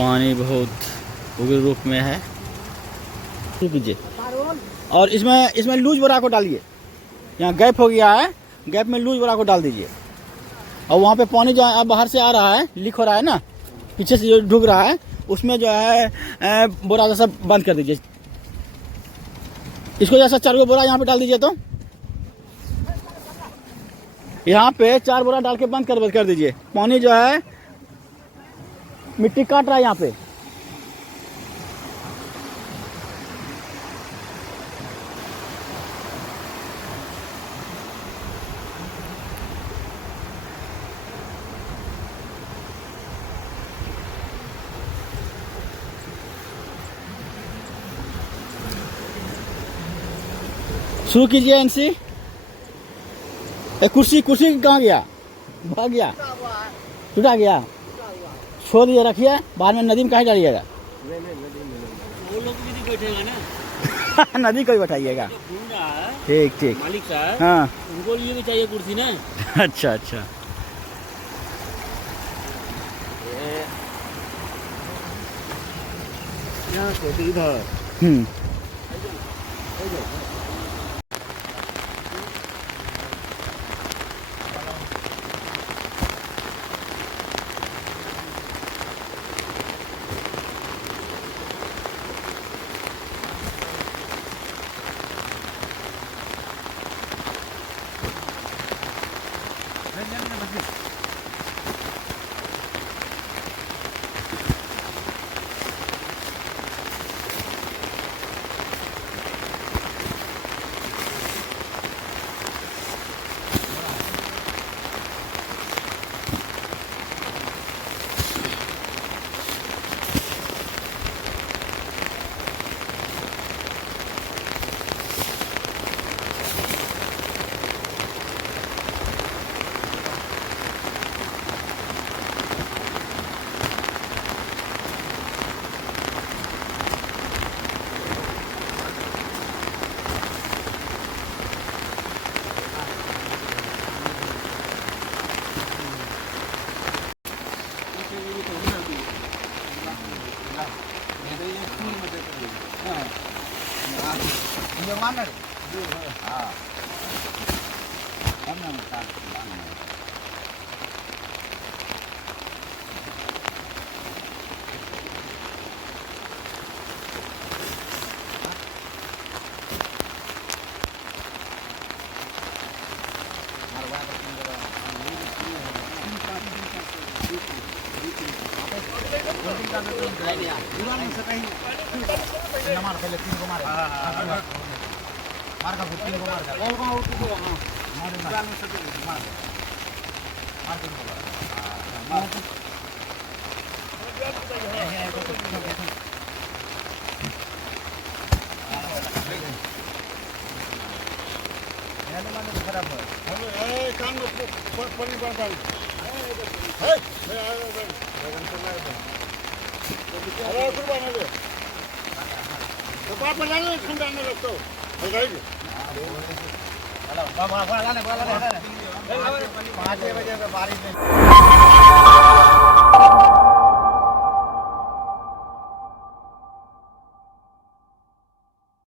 पानी बहुत उग्र रूप में है। कीजिए और इसमें लूज बोरा को डालिए। यहाँ गैप हो गया है, गैप में लूज बोरा को डाल दीजिए। और वहाँ पे पानी जो है बाहर से आ रहा है, लीक हो रहा है ना, पीछे से जो ढुक रहा है, उसमें जो है बोरा जैसा बंद कर दीजिए। इसको जैसा 4 बोरा यहाँ पे डाल दीजिए। तो यहाँ पे 4 बोरा डाल के बंद कर दीजिए। पानी जो है मिट्टी काट रहा है यहाँ पे। शुरू कीजिए एनसी। कुर्सी कहाँ गया? भाग गया, टूटा गया। छोड़ दिए, रखिए। बाद में नदी में कहीं डालिएगा। वो लोग भी बैठेगा ना। नदी को ही बैठाइएगा। ठीक ठीक। मालिक साहब, हाँ, उनको लिए भी चाहिए कुर्सी ना। अच्छा अच्छा। यहाँ से इधर बारिश